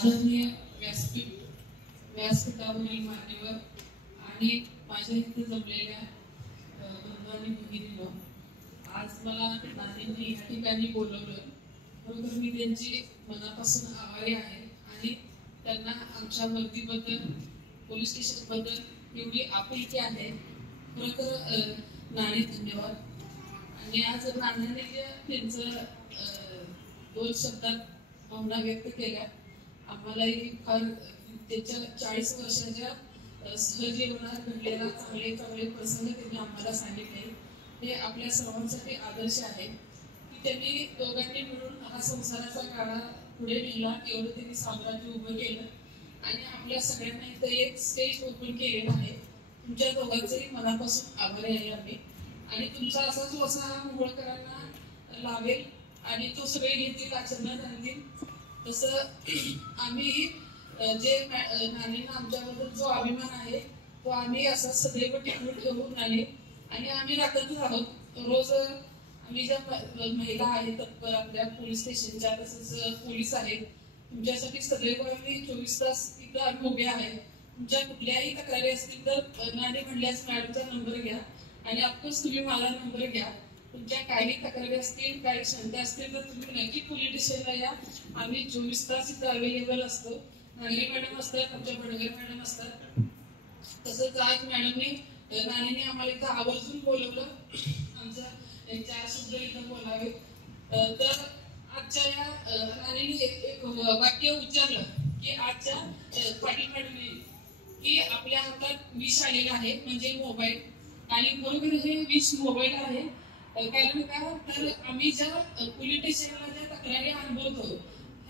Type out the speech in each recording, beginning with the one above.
आदरणीय व्यासपीठावरील मान्यवर आणि माझ्या इथे जमलेल्या बंधू आणि भगिनींनो, आज मला नानींनी या ठिकाणी बोलवलं. खरोखर मी त्यांची मनापासून आभारी आहे आणि त्यांना आमच्या वर्दीबद्दल, पोलीस स्टेशनबद्दल एवढी आपुलकी आहे. खरोखर नानी धन्यवाद. आणि आज नानांनी जे त्यांचं 2 शब्दात भावना व्यक्त केल्या, आम्हालाही फार त्याच्या 40 वर्षाच्या सहजीवनात घडलेला चांगले प्रसंग त्यांनी आम्हाला सांगितले. हे आपल्या सर्वांसाठी आदर्श आहे की त्यांनी दोघांनी मिळून हा संसाराचा काळा पुढे नेला. एवढं त्यांनी साम्राज्य उभं केलं आणि आपल्या सगळ्यांना इथं एक स्टेज ओपन केलेलं आहे. तुमच्या दोघांचंही मनापासून आभारी आहे आम्ही. आणि तुमचा असाच वसा हा मुंबळकरांना लावेल आणि तो सगळे घेतील, आचरणात आणतील. तसं आम्ही जे नानींना आमच्याबद्दल जो अभिमान आहे तो आम्ही असा सदैव टिकवून ठेवू नानी. आणि आम्ही राखतच आहोत. रोज आम्ही ज्या महिला आहेत तत्पर आपल्या पोलीस स्टेशनच्या, तसंच पोलीस आहेत, तुमच्यासाठी सदैव आम्ही 24 तास इथं आम्ही उभे आहे. तुमच्या कुठल्याही तक्रारी असतील तर नानी म्हणल्यास मॅडमचा नंबर घ्या आणि ऑफकोर्स तुम्ही मला नंबर घ्या. तुमच्या काही तक्रारी असतील, काही शंका असतील तर तुम्ही नक्की पोलीस स्टेशनला या. आम्ही 24 तास इथं अवेलेबल असतो. नागरी मॅडम असतात, आमच्या बडगर मॅडम असतात. तसंच आज नानीने आम्हाला इथं आवर्जून बोलवलं, आमच्या 4 शब्द इथं बोलावे. तर आजच्या या नानीने एक वाक्य उच्चारलं की आजच्या पाटील मॅडमने की आपल्या हातात विष आलेलं आहे, म्हणजे मोबाईल. आणि बरोबर हे विष मोबाईल आहे. कारण का तर आम्ही ज्या पोलीस स्टेशनला ज्या तक्रारी अनुभवतो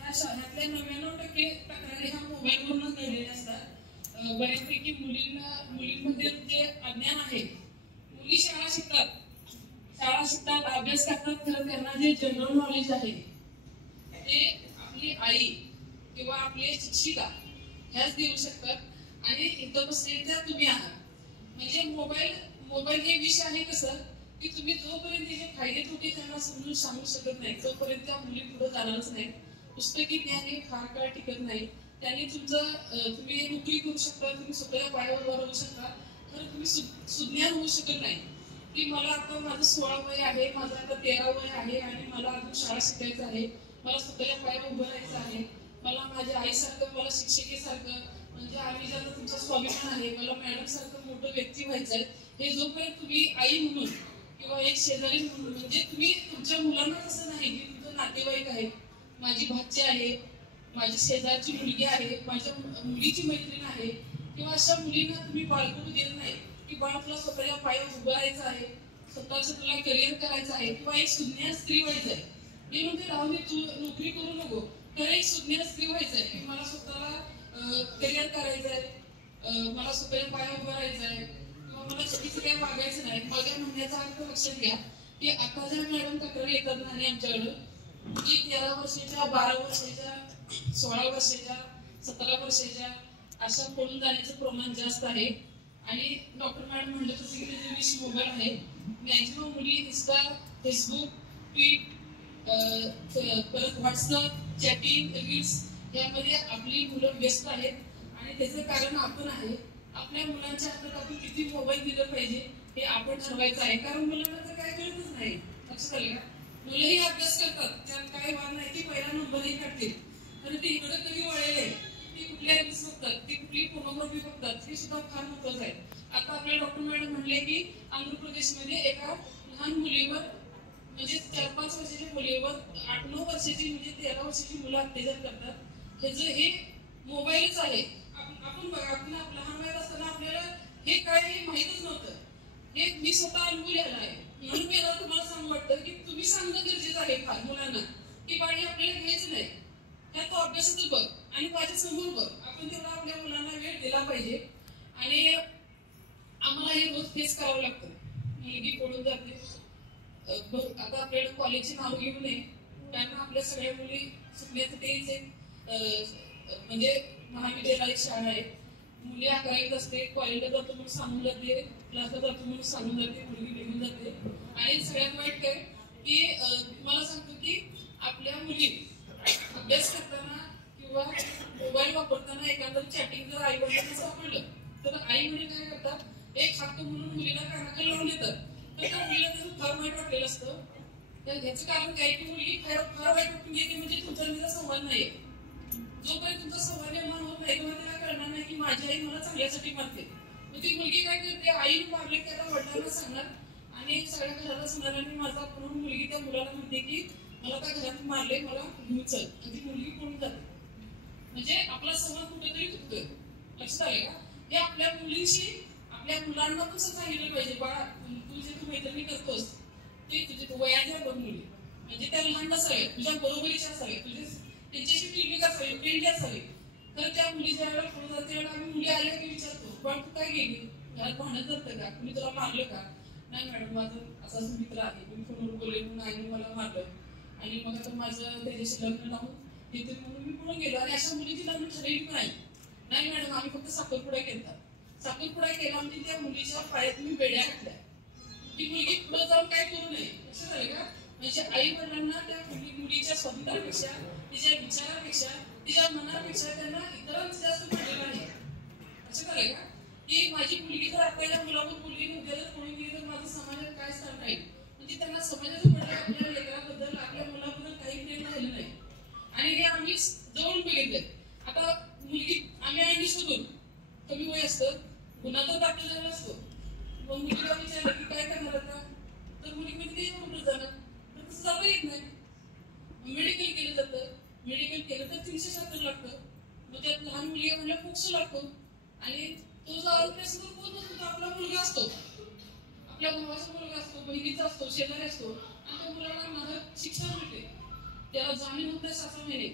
ह्यातल्या 99% तक्रारी ह्या मोबाईलवरूनच घडलेल्या असतात. बऱ्यापैकी मुलींमध्ये जे अज्ञान आहे, मुली शाळा शिकतात, अभ्यास करतात, खरं त्यांना जे जनरल नॉलेज आहे ते आपली आई किंवा आपले शिक्षिका ह्याच देऊ शकतात. आणि इथं बसलेल्या तुम्ही आहात. म्हणजे मोबाईल हे विषय आहे कसं की तुम्ही जोपर्यंत त्याचे फायदे तोटे त्यांना समजून सांगू शकत नाही तोपर्यंत त्या मुली पुढे जाणारच नाही. पुस्तकी ज्ञान हे फार काळ टिकत नाही. त्यांनी तुम्ही नोकरी करू शकता, तुम्ही स्वतःच्या पायावर उभं राहू शकता, तर तुम्ही सुज्ञान होऊ शकत नाही. की मला आता माझं 16 वय आहे, माझं आता 13 वय आहे आणि मला अजून शाळा शिकायचं आहे, मला स्वतःच्या पायावर उभं राहायचं आहे, मला माझ्या आईसारखं, मला शिक्षिकेसारखं, म्हणजे आम्ही ज्याला तुमचा स्वाभिमान आहे, मला मॅडम सारखं मोठं व्यक्ती व्हायचं आहे. हे जोपर्यंत तुम्ही आई म्हणून किंवा एक शेजारी म्हणून, म्हणजे तुम्ही तुमच्या मुलांना कसं नाही की तुमचं नातेवाईक आहे, माझी भाची आहे, माझी शेजारची मुलगी आहे, माझ्या मुलीची मैत्रीण आहे, किंवा अशा मुलींना तुम्ही बाळगू देत नाही की बाळ तुला स्वतःच्या पायावर उभं राहायचं आहे, स्वतःचं तुला करिअर करायचं आहे, किंवा एक सुज्ञान स्त्री व्हायचं आहे. मी म्हणते राहू दे, तू नोकरी करू नको, तर एक सुज्ञान स्त्री व्हायचं आहे की मला स्वतःला करिअर करायचं आहे, मला स्वतःच्या पायावर उभं राहायचं आहे, किंवा मला चुकीचं काही वागायचं नाही. माझ्या म्हणण्याचा अर्थ लक्षात घ्या की आता ज्या मॅडम तक्रारी येतात ना आणि आमच्याकडं की 13 वर्षाच्या, 12 वर्षाच्या, 16 वर्षाच्या, 17 वर्षाच्या अशा पळून जाण्याचं प्रमाण जास्त आहे. आणि डॉक्टर मॅडम म्हणलं तसं की त्याचे 20 मोबाईल आहे. मॅक्झिमम मुली इंस्टा, फेसबुक, ट्विट, परत व्हॉट्सअप, चॅटिंग, रील्स यामध्ये आपली मुलं व्यस्त आहेत. आणि त्याचं कारण आपण आहे. आपल्या मुलांच्या हातात आपण किती मोबाईल दिलं पाहिजे हे आपण ठरवायचं आहे. कारण मुलांना तर काय कळतच नाही. लक्षात आलं का? मुलंही अभ्यास करतात, त्यात काय वाद नाही की पहिला नंबरही काढतील, तर ते इकडे कधी वळले, ती कुठल्या रील्स बघतात, ती कुठली फोनोग्राफी बघतात, हे सुद्धा फार महत्वाचं आहे. आता आपले डॉक्टर मॅडम म्हणले की आंध्र प्रदेशमध्ये एका लहान मुलीवर, म्हणजे 4-5 वर्षाच्या मुलीवर 8-9 वर्षाची, म्हणजे 13 वर्षाची मुलं अत्याचार करतात. ह्याचं हे मोबाईलच आहे. आपण बघा, आपण लहान वयात असताना आपल्याला हे काय माहितच नव्हतं. हे मी स्वतः अनुभवलेलं आहे. म्हणून मला तुम्हाला सांगू वाटतं की तुम्ही सांगणं गरजेचं आहे फार मुलांना की पाणी आपल्याला घ्यायचं नाही, त्या तो अभ्यासाचं बघ आणि माझ्या समोर बघ. आपण तेवढा आपल्या मुलांना वेळ दिला पाहिजे. आणि आम्हाला हे रोज फेस करावं लागतं. मुलगी पळून जाते. आता आपल्याला कॉलेजची नाव घेऊ नये, कारण आपल्या सगळ्या मुली शिकण्याचं तेच एक म्हणजे महाविद्यालय शाळा आहे. मुली 11वीत असते, कॉलेजला जातो म्हणून सांगून जाते, क्लासला जातो म्हणून सांगून जाते, मुलगी निघून जाते. आणि सगळ्यात वाईट काय की मला सांगतो की आपल्या मुली अभ्यास करताना किंवा याचं कारण काय की मुलगी फार वाईट वाटून घेते म्हणजे तुमचा तिचा संवाद नाहीये. जोपर्यंत तुमचा संवाद निर्माण होत नाही तेव्हा तिला कळणार नाही की माझी आई मला चांगल्यासाठी मारते. मग ती मुलगी काय करते, आईने मारले की आता वडिलांना सांगणार आणि सगळ्या घराला सांगणार आणि माझा म्हणून मुलगी त्या मुलाला म्हणते की मला त्या घरात मारले, मला घेऊन चल, आणि ती मुलगी पळून जाते. म्हणजे आपला संवाद कुठेतरी तुटतोय. लक्षात आले का? हे आपल्या मुलीशी आपल्या मुलांना पण सांगितलं पाहिजे, बाळा तू जे तू मैत्रिणी करतोस ते तुझे वयाच्या मुली म्हणजे त्या लहान नसावे, तुझ्या बरोबरीच्या असावे, तुझे त्यांच्याशी टिकलिक असावी, फ्रेंडली असावी. तर त्या मुली ज्या वेळेला पुढे जाते त्यावेळेला आम्ही मुली आल्या की विचारतो, पण तू काय गेली, घरात भांडण करतं का, कुणी तुला मारलं का? नाही मॅडम, माझं असाच मित्र आहे, मी फोनवर बोलले म्हणून आईने मला मारलं आणि मग आता माझं त्याच्याशी लग्न लावून येते म्हणून मी पुढे गेलो. आणि अशा मुलीची लग्न ठरलेली पण आहे. नाही मॅडम, आम्ही फक्त साखरपुडा केला. साखरपुडा केला म्हणजे त्या मुलीच्या पायात मी बेड्या घातल्या. ती मुलगी पुढे जाऊन काय करू नये. लक्षात झालं का? म्हणजे आई वडिलांना त्या मुलीच्या स्वातंत्र्यापेक्षा, तिच्या विचारापेक्षा, तिच्या मनापेक्षा त्यांना इतरांचं जास्त पडलेलं आहे. लक्षात झालं का? की माझी मुलगी जर आपल्याला मुलावर बोलली नव्हती तर कोणी गेली तर माझं समाजात काय स्थान राहील. म्हणजे त्यांना समाजाचं पडलं आपल्या लेकराबद्दल, आपल्या मुलाबद्दल काही प्रेम राहिलं नाही. आणि हे आम्ही जवळून बघितलंय. आता मुलगी आम्ही आईने शोधून, कमी वय असतं, गुन्हा तर दाखल झाला असतो, मग मुलीला विचारलं की काय करणार आता, तर मुली म्हणजे कुठं जाणार, तर तसं जाता येत नाही. मेडिकल केलं जातं, मेडिकल केलं तर 370 लागतं. मग त्यात लहान मुली म्हणजे पोक्सो लागतो. आणि तो जो आरोपी असतो कोण नसतो, तो आपला मुलगा असतो, आपल्या भावाचा मुलगा असतो, बहिणीचा असतो, शेजारी असतो. आणि त्या मुलाला माझं शिक्षण मिळते, त्याला जामीन होत नाही 6 महिने.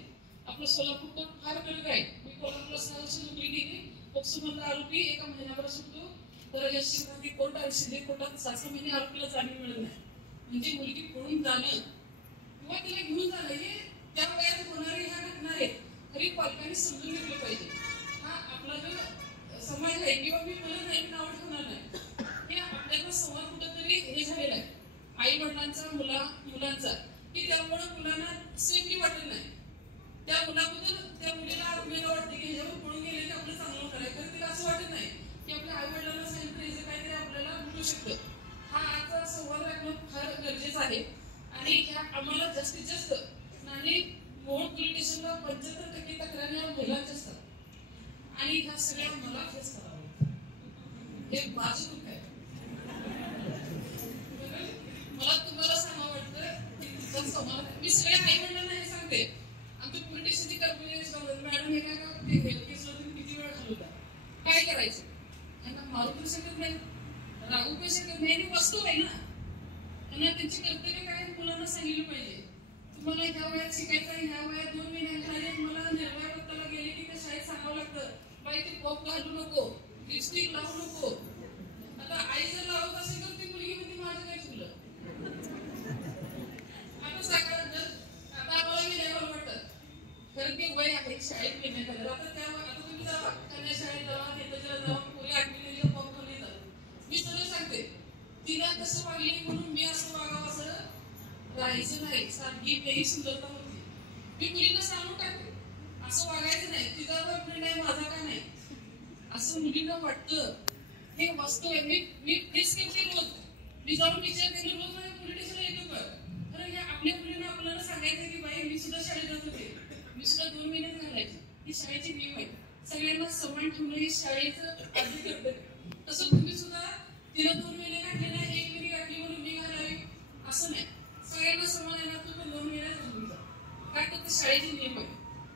आपलं सोलापूर कोर्ट फार कडक आहे. मी कोल्हापूरला 6 वर्ष नोकरी केली. पोक्सो मधला आरोपी 1 महिन्याभर सुटतो, तर यशवंती कोर्ट आणि शिंदे कोर्टात 6 महिने आरोपीला जामीन मिळत नाही. म्हणजे मुलगी पळून जाणं किंवा तिला घेऊन जाणं हे त्या वयात होणारे ह्या घटना आहेत. तरी पालकांनी समजून घेतलं पाहिजे. हा आपला जो समाज आहे किंवा मी म्हणत नाही, नाव ठेवणार नाही, हे आपल्याला संवाद कुठेतरी हे झालेला आहे आई वडिलांचा मुलांचा, की त्यामुळे मुलांना सेफली वाटत नाही. त्या मुलाबद्दल त्या मुलीला आपल्याला वाटते की ह्याच्यावर पळून गेले की आपलं चांगलं होणार आहे. तर तिला असं वाटत नाही की आपल्या आई वडिलांना सांगितलं याचं काहीतरी आपल्याला भेटू शकतं. हा आजचा संवाद राखणं फार गरजेचं आहे. आणि ह्या आम्हाला जास्तीत जास्त आणि मोहोळ पोलीस स्टेशनला 75% तक्रारी या महिलांच्या असतात आणि ह्या सगळ्या मला फेस करावं, हे माझं दुःख आहे. मला तुम्हाला सांगावं वाटतं की तुझा समाज, मी सगळ्या आई वडिलांना हे सांगते, आमच्या पोलीस स्टेशनची कर्मचारी मॅडम हे काय का केसला तुम्ही किती वेळ घालवता, काय करायचं, त्यांना मारू पण शकत नाही, रागू पण शकत नाही. आणि वस्तू आहे ना, त्यांना त्यांचे कर्तव्य काय मुलांना सांगितलं पाहिजे. तुम्हाला ह्या वयात शिकायचं आहे, ह्या वयात 2 महिन्यांखाली मला निर्भय पत्ताला गेले की त्या शाळेत सांगावं लागतं, बाई ते पॉप घालू नको, लिपस्टिक लावू नको. आता आई जर लावत असेल तर ती मुलगी म्हणजे माझं काय चुकलं. आता सांगा, आता आम्हाला मी नाही वाटत, कारण ते वय आहे शाळेत घेण्यात आलं. आता तुम्ही जावा कन्या शाळेत जावा, नेताजीला जावा, पुढे 8वी पॉप घेऊन येतात. मी सरळ सांगते, तिला कसं वागली म्हणून मी असं वागावं असं राहायचं नाही. सारखी पेही सुंदरता होती. मी मुलींना सांगून टाकते, असं वागायचं नाही, तिचा बॉयफ्रेंड आहे माझा का नाही, असं मुलींना वाटतं. हे वास्तव आहे. मी फेस करते रोज. मी जाऊन विचार केले रोज माझ्या पोलीस स्टेशनला येतो का, कारण या आपल्या मुलींना आपल्याला सांगायचं की बाई मी सुद्धा शाळेत जात होते, मी सुद्धा 2 महिन्यात घालायचे. ही शाळेची नियम आहे. सगळ्यांना समान ठेवणं हे शाळेचं आधी कर्तव्य. तसं तुम्ही सुद्धा तिला 2 महिने घातले नाही, 1 महिने घातली म्हणून मी घालावी असं नाही. सगळ्यांना समान आहे ना, तू पण 2 महिन्यात घालून जा, काय तर ते शाळेचे नियम आहे.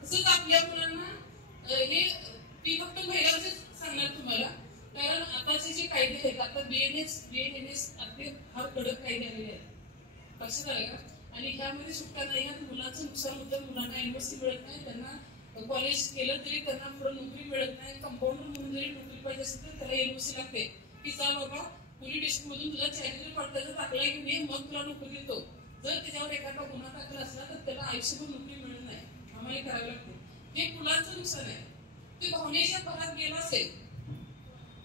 तसंच आपल्या मुलांना हे ती फक्त महिलांचे सांगणार तुम्हाला, कारण आताचे जे कायदे आहेत, आता BNS अगदी फार कडक कायदे आलेले आहेत. लक्षात आलं का? आणि ह्यामध्ये सुटका नाही. मुलांचं नुकसान होतं, मुलांना युनिव्हर्सिटी मिळत नाही, त्यांना कॉलेज केलं तरी त्यांना पुढे नोकरी मिळत नाही. कंपाऊंडर म्हणून जरी नोकरी पाहिजे असेल तर त्याला युनिव्हर्सिटी लागते की जा बाबा पोलीस स्टेशन मधून तुला चॅरिटरी पडताचा दाखला घेऊन ये, मग तुला नोकरी देतो. जर त्याच्यावर एखादा गुन्हा दाखल असला तर त्याला आयुष्यभर नोकरी मिळत नाही, आम्हाला करावी लागते. हे मुलांचं नुकसान आहे. ते भावनेच्या भरात गेला असेल,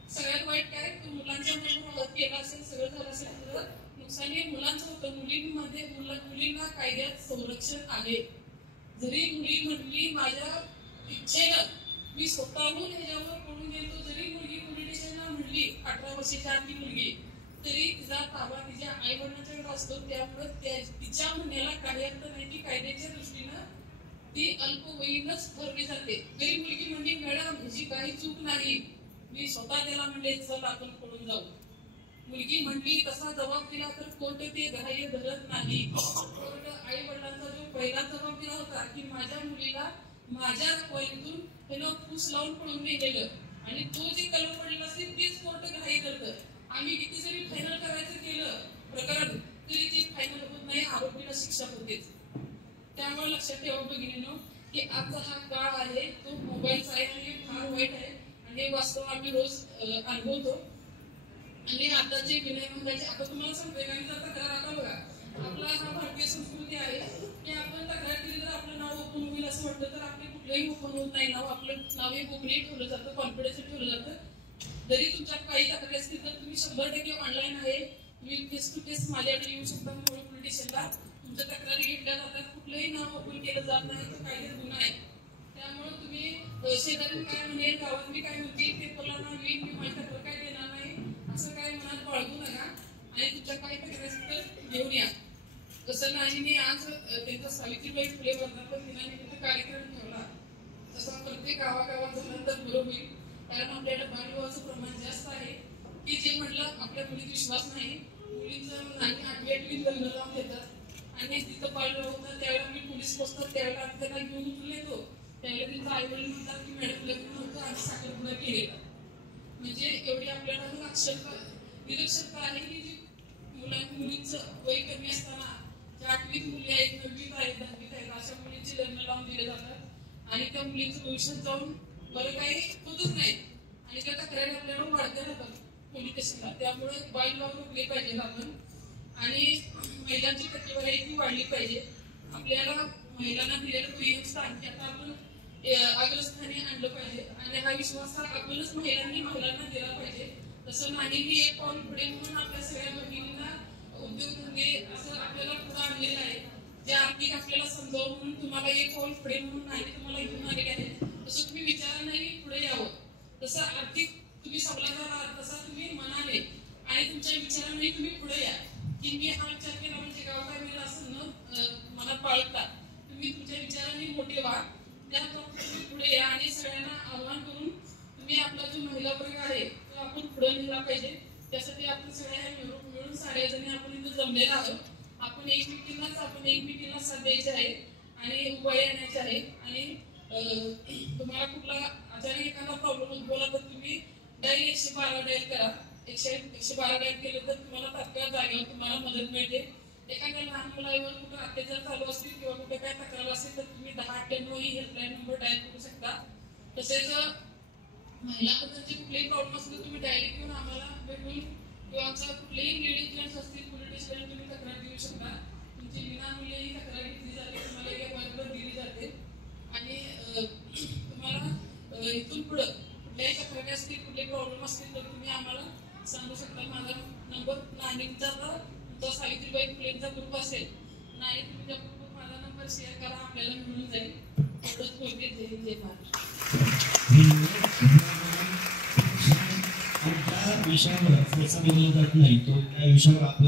सगळ्यात वाईट काय, तो मुलांच्या मनात गेला असेल, सगळं झालं असेल तर नुकसान हे मुलांचं होतं. मुलींना कायद्यात संरक्षण आहे. जरी मुली म्हटली माझ्या इच्छेनं मी स्वतःहून ह्याच्यावर पडून गेलो, जरी मुलगी पोलीस स्टेशनला म्हटली 18 वर्षाची आतली मुलगी, तरी तिचा ताबा तिच्या आई वडिलांच्याकडे असतो. त्यामुळे तिच्या म्हणण्याला काही अर्थ नाही की कायद्याच्या दृष्टीनं ती अल्पवयीनच ठरवली जाते. तरी मुलगी म्हणली मॅडम ह्याची काही चूक नाही, मी स्वतः त्याला म्हणले चल आपण पळून जाऊ. मुलगी म्हणली तसा जबाब दिला तर कोर्ट ते ग्राह्य धरत नाही. कोर्ट आई वडिलांचा जो पहिला जबाब दिला होता की माझ्या मुलीला माझ्या रकबेतून त्यानं फूस लावून पळून नेलेलं आणि तो जे कलम पडलेला असेल तेच कोर्ट ग्राह्य धरतं. आम्ही किती जरी फायनल करायचं केलं प्रकरण तरी ते फायनल होत नाही, आरोपीला शिक्षा होतेच. त्यामुळे लक्षात ठेवा भगिनींनो की आजचा हा काळ आहे तो मोबाईलचा आहे आणि फार वाईट आहे आणि हे वास्तव आम्ही रोज अनुभवतो. आणि आताचे विनयभंगाचे आता तुम्हाला सांगतोय कारण तक्रार आता बघा आपला हा भारतीय संस्कृती आहे की आपण तक्रार केली तर आपलं नाव ओपन होईल असं वाटतं तर आपले कुठलंही ओपन होत नाही. आपलं नाव हे गोपनीय ठेवलं जातं, कॉन्फिडेन्शियल ठेवलं जातं. जरी तुमच्या काही तक्रारी असतील तर तुम्ही 100% ऑनलाईन आहे, तुम्ही फेस टू फेस माझ्याकडे येऊ शकता. पोलीस स्टेशनला तुमच्या तक्रारी घेतल्या जातात, कुठलंही नाव ओपन केलं जात नाही तर कायद्यात गुन्हा आहे. त्यामुळे तुम्ही शेजारी काय म्हणेल गावात मी काय म्हणते ते तुला नाव येईल मी माझी तक्रार काय देणार नाही असं काय मनात बाळगू नका आणि तुमच्या काही तक्रारी असतील तर घेऊन या. तसं नाही मी आज त्यांचा सावित्रीबाई फुले वर्धापन दिनानिमित्त कार्यक्रम ठेवला तसा प्रत्येक गावागावात झालं तर बरं होईल. कारण आपल्याला बालविवाहाचं प्रमाण जास्त आहे की जे म्हटलं आपल्या मुलीत विश्वास नाही. मुलींचं नाही 8वी लग्न लावून देतात आणि तिथं बालविवाह होतात त्यावेळेला मी पोलीस पोचतात त्यावेळेला आम्ही त्यांना घेऊन उचलून येतो. त्यावेळेला त्यांचं आई वडील म्हणतात की मॅडम लग्न नव्हतं आणि साखरपुडा केलेला. म्हणजे एवढी आपल्याला निरक्षरता आहे की जी मुलींचं वय कमी असताना ज्या 8वीत मुली आहेत 9वीत आहेत 10वीत आहेत अशा मुलींची लग्न लावून दिले जातात आणि त्या मुलींचं भविष्यात जाऊन बरं काही होतच नाही आणि त्या तक्रारी आपल्याला वाढत्या राहतात पोलीस स्टेशनला. त्यामुळे बालविवाह रोखले पाहिजेत आपण आणि महिलांची टक्केवारी ती वाढली पाहिजे. आपल्याला महिलांना दिलेलं दुय्यम स्थान हे आता आपण अग्रस्थानी आणलं पाहिजे आणि हा विश्वास आपणच महिलांना दिला पाहिजे. तसं नाही की एक पाऊल पुढे म्हणून आपल्या सगळ्या भगिनींना उद्योगधंदे असं आपल्याला पुढे आणलेलं आहे. जे आर्थिक आपल्याला समजावं म्हणून तुम्हाला एक पाऊल पुढे म्हणून नाही तुम्हाला घेऊन आलेले आहेत. तसं तुम्ही विचारांनाही पुढे यावं. तसं आर्थिक तुम्ही सबलादार आहात तसा तुम्ही मनाने आणि तुमच्या विचारांनाही तुम्ही पुढे या की मी हा विचार केला म्हणजे गाव काय मिळेल असं न मनात बाळगता तुम्ही तुमच्या विचारांनी मोठे व्हा. त्याबाबतीत तुम्ही पुढे या आणि सगळ्यांना आवाहन करून तुम्ही आपला जो महिला वर्ग आहे तो आपण पुढे नेला पाहिजे. त्यासाठी आपण सगळ्या मिळून साड्याजणी आपण इथं जमलेला आहोत. आपण एकमेकींना साथ द्यायची आहे आणि उपाय आणायचे आहे. आणि तुम्हाला कुठला अचानक एखादा प्रॉब्लेम उद्भवला तर तुम्ही डायल 112 डायल करा. 112 डायल केलं तर तुम्हाला तात्काळ जागेवर तुम्हाला मदत मिळते. एखाद्या लहान मुलावर कुठं अत्याचार चालू असतील किंवा कुठे काय तक्रार असेल तर तुम्ही 1098 ही हेल्पलाईन नंबर डायल करू शकता. तसेच महिलांबद्दलचे कुठलेही प्रॉब्लेम असतील तुम्ही डायरेक्ट घेऊन आम्हाला भेटून किंवा आमचा कुठलेही लेडीज जेंट्स असतील पोलीस स्टेशनला तुम्ही तक्रार देऊ शकता. तुमची विनामूल्य ही तक्रार घेतली जाते, तुम्हाला एक वर्गभर दिली जाते आणि तुम्हाला इथून पुढं कुठल्याही तक्रारी असतील कुठले प्रॉब्लेम असतील तर तुम्ही आम्हाला सांगू शकता. माझा नंबर नाणींचा तुमचा सावित्रीबाई फुलेंचा ग्रुप असेल नाही तुम्ही त्या ग्रुपवर माझा नंबर शेअर करा आपल्याला मिळून जाईल. एवढंच बोलते. जय महाराष्ट्र. ज्या विषयावर चर्चा केली जात नाही तो त्या विषयावर आपण